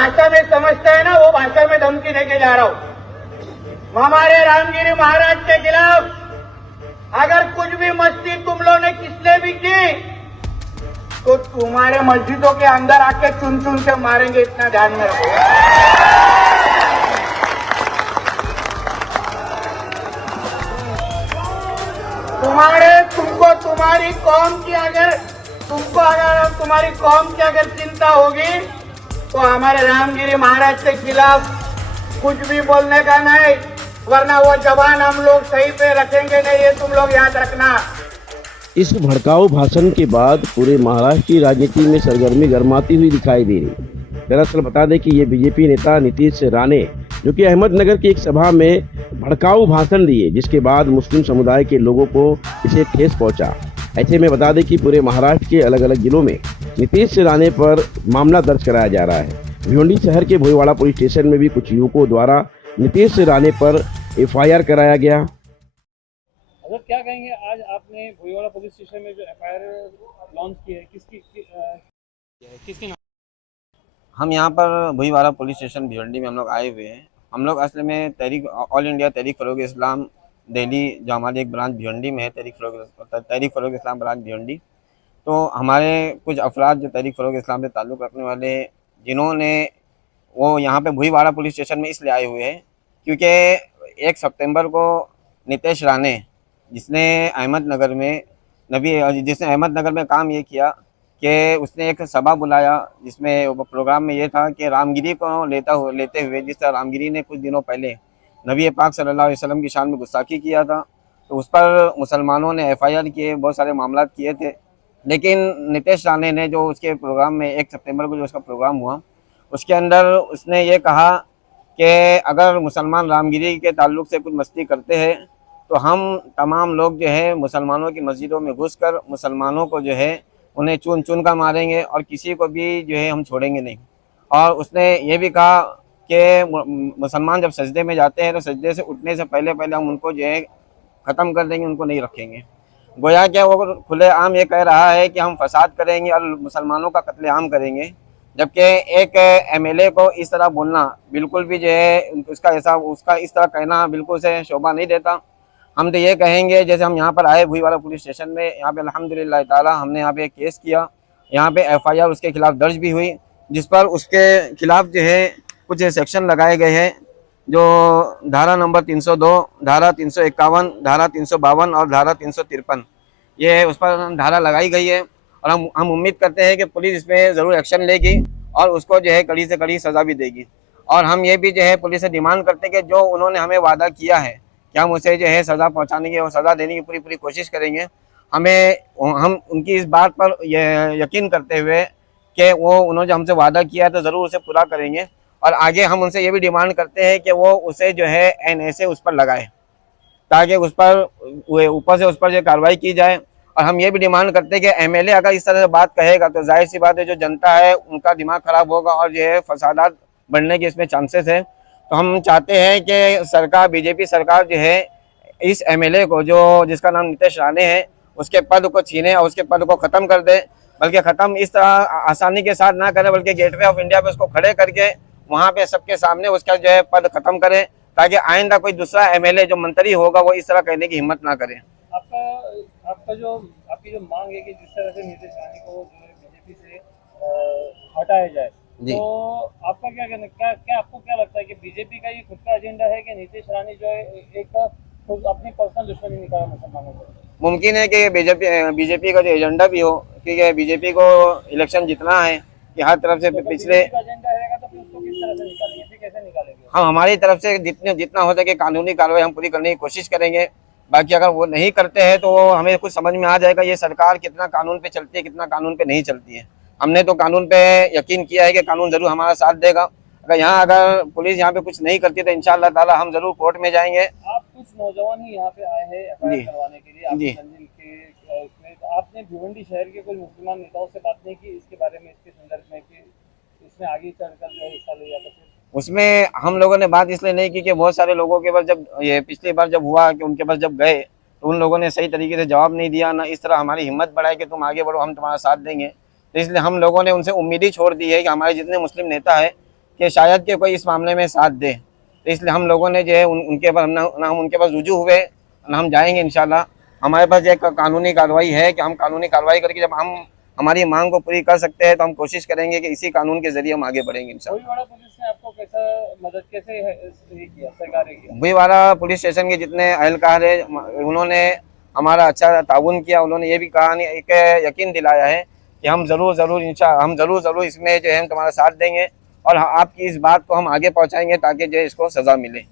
भाषा में समझता है ना, वो भाषा में धमकी देके जा रहा हूं। हमारे रामगिरी महाराज के खिलाफ अगर कुछ भी मस्ती तुम लोगों ने किसने भी की तो तुम्हारे मस्जिदों के अंदर आके चुन चुन के मारेंगे, इतना ध्यान में रखो। तुमको तुम्हारी कौम की अगर तुम्हारी कौम की अगर चिंता होगी तो हमारे रामगिरी महाराज के खिलाफ कुछ भी बोलने का नहीं, वरना वो जवान हम लोग सही पे रखेंगे नहीं, ये तुम लोग याद रखना। इस भड़काऊ भाषण के बाद पूरे महाराष्ट्र की राजनीति में सरगर्मी गरमाती हुई दिखाई दे रही। दरअसल बता दें कि ये बीजेपी नेता नीतीश राणे जो कि अहमदनगर की एक सभा में भड़काऊ भाषण दिए, जिसके बाद मुस्लिम समुदाय के लोगों को इसे ठेस पहुंचा। ऐसे में बता दें कि पूरे महाराष्ट्र के अलग अलग जिलों में नीतीश राणे पर मामला दर्ज कराया जा रहा है। भिवंडी शहर के भोईवाड़ा पुलिस स्टेशन में भी कुछ युवकों द्वारा नीतीश राणे पर FIR कराया गया। अगर क्या कहेंगे, आज आपने भोईवाड़ा पुलिस स्टेशन में जो FIR लॉन्च की है, किसकी नाम? हम यहाँ पर भोईवाड़ा पुलिस स्टेशन भिवंडी में हम लोग आए हुए हैं। हम लोग असल में ऑल इंडिया तहरीक फ़रोग़ इस्लाम दिल्ली, जो हमारी एक ब्रांच भिवंडी में है, तहरीक फ़रोग़ इस्लाम ब्रांच भिवंडी। तो हमारे कुछ अफराद जो तहरीक फ़रोग़ इस्लाम से ताल्लुक़ रखने वाले, जिन्होंने वो यहाँ पे भोईवाड़ा पुलिस स्टेशन में इसलिए आए हुए हैं क्योंकि 1 सितंबर को नीतीश राणे जिसने अहमदनगर में काम ये किया कि उसने एक सभा बुलाया, जिसमें प्रोग्राम में ये था कि रामगिरी को लेते हुए जिस तरह रामगिरी ने कुछ दिनों पहले नबी पाक सल्लल्लाहु अलैहि वसल्लम की शान में गुस्ताखी किया था, तो उस पर मुसलमानों ने FIR किए, बहुत सारे मामला किए थे। लेकिन नीतीश राणे ने जो उसके प्रोग्राम में 1 सितंबर को जो उसका प्रोग्राम हुआ, उसके अंदर उसने ये कहा कि अगर मुसलमान रामगिरी के ताल्लुक़ से कुछ मस्ती करते हैं तो हम तमाम लोग जो है मुसलमानों की मस्जिदों में घुसकर मुसलमानों को जो है उन्हें चुन चुन कर मारेंगे और किसी को भी जो है हम छोड़ेंगे नहीं। और उसने ये भी कहा कि मुसलमान जब सजदे में जाते हैं तो सजदे से उठने से पहले हम उनको जो है ख़त्म कर देंगे, उनको नहीं रखेंगे। गोया क्या वो खुलेआम ये कह रहा है कि हम फसाद करेंगे और मुसलमानों का कत्लेआम करेंगे, जबकि एक MLA को इस तरह बोलना बिल्कुल भी जो है उसका इस तरह कहना बिल्कुल से शोभा नहीं देता। हम तो ये कहेंगे, जैसे हम यहाँ पर आए भोईवाड़ा पुलिस स्टेशन में, यहाँ पे अल्हम्दुलिल्लाह ताला हमने यहाँ पे एक केस किया, यहाँ पे FIR उसके खिलाफ दर्ज भी हुई, जिस पर उसके खिलाफ जो है कुछ सेक्शन लगाए गए हैं, जो धारा नंबर 302, धारा 351, धारा 352 और धारा 353 ये उस पर धारा लगाई गई है। और हम उम्मीद करते हैं कि पुलिस इसमें ज़रूर एक्शन लेगी और उसको जो है कड़ी से कड़ी सज़ा भी देगी। और हम ये भी जो है पुलिस से डिमांड करते हैं कि जो उन्होंने हमें वादा किया है कि हम उसे जो है सज़ा पहुंचाने की और सज़ा देने की पूरी कोशिश करेंगे। हम उनकी इस बात पर यकीन करते हुए कि वो उन्होंने जो हमसे वादा किया है तो ज़रूर उसे पूरा करेंगे। और आगे हम उनसे ये भी डिमांड करते हैं कि वो उसे जो है NSA उस पर लगाए, ताकि उस पर जो कार्रवाई की जाए। और हम ये भी डिमांड करते हैं कि MLA अगर इस तरह से बात कहेगा तो जाहिर सी बात है जो जनता है उनका दिमाग ख़राब होगा और जो है फसादात बढ़ने के इसमें चांसेस है। तो हम चाहते हैं कि सरकार, बीजेपी सरकार जो है इस MLA को, जो जिसका नाम नीतीश राणे है, उसके पद को छीने और उसके पद को ख़त्म कर दे। बल्कि ख़त्म इस तरह आसानी के साथ ना करे, बल्कि गेटवे ऑफ इंडिया पे उसको खड़े करके वहाँ पे सबके सामने उसका जो है पद ख़त्म करे, ताकि आइंदा कोई दूसरा MLA जो मंत्री होगा वो इस तरह कहने की हिम्मत ना करे। आपकी जो मांग है कि जिस तरह से नीतीश राणे को जो है बीजेपी से हटाया जाए, तो आपका क्या कहना, क्या आपको क्या लगता है कि बीजेपी का ये खुद का एजेंडा है कि नीतीश राणे जो है एक अपनी पर्सनल दुश्मनी निकाला मुसलमानों को? मुमकिन है कि बीजेपी का जो एजेंडा भी हो, क्योंकि बीजेपी को इलेक्शन जितना है कि हर तरफ से पिछले एजेंडा रहेगा तो फिर उसको किस तरह से निकालेंगे, फिर कैसे निकालेंगे? हम हमारी तरफ से जितना हो सके कानूनी कार्रवाई हम पूरी करने की कोशिश करेंगे। बाकी अगर वो नहीं करते हैं तो हमें कुछ समझ में आ जाएगा ये सरकार कितना कानून पे चलती है, कितना कानून पे नहीं चलती है। हमने तो कानून पे यकीन किया है कि कानून जरूर हमारा साथ देगा। अगर पुलिस यहाँ पे कुछ नहीं करती तो इंशाअल्लाह ताला हम जरूर कोर्ट में जाएंगे। आप कुछ नौजवान ही यहाँ पे आए हैं FIR करवाने के लिए, आपकी मंजिल के इसमें, तो आपने भिवंडी शहर के कोई मुसलमान नेताओं से बात नहीं की इसके बारे में, इसके संदर्भ में कि इसमें आगे चलकर जो है हिस्सा लिया? तो उसमें हम लोगों ने बात इसलिए नहीं की कि बहुत सारे लोगों के पास जब ये पिछली बार जब हुआ कि उनके पास जब गए तो उन लोगों ने सही तरीके से जवाब नहीं दिया, ना इस तरह हमारी हिम्मत बढ़ाई कि तुम आगे बढ़ो, हम तुम्हारा साथ देंगे। तो इसलिए हम लोगों ने उनसे उम्मीद ही छोड़ दी है कि हमारे जितने मुस्लिम नेता है कि शायद के कोई इस मामले में साथ दे। तो इसलिए हम लोगों ने जो है उनके पास ना हम उनके पास रुजू हुए, ना हम जाएंगे इंशाल्लाह। हमारे पास एक कानूनी कार्रवाई है कि हम कानूनी कार्रवाई करके जब हम हमारी मांग को पूरी कर सकते हैं तो हम कोशिश करेंगे कि इसी कानून के जरिए हम आगे बढ़ेंगे इंशाल्लाह। भीलवाड़ा पुलिस ने आपको कैसा मदद कैसे ये किया, सहकार्य किया? भीलवाड़ा पुलिस स्टेशन के जितने अहलकार है उन्होंने हमारा अच्छा ताउन किया। उन्होंने ये भी कहा, एक यकीन दिलाया है कि हम जरूर इसमें जो है तुम्हारा साथ देंगे और आपकी इस बात को हम आगे पहुंचाएंगे ताकि जो है इसको सजा मिले।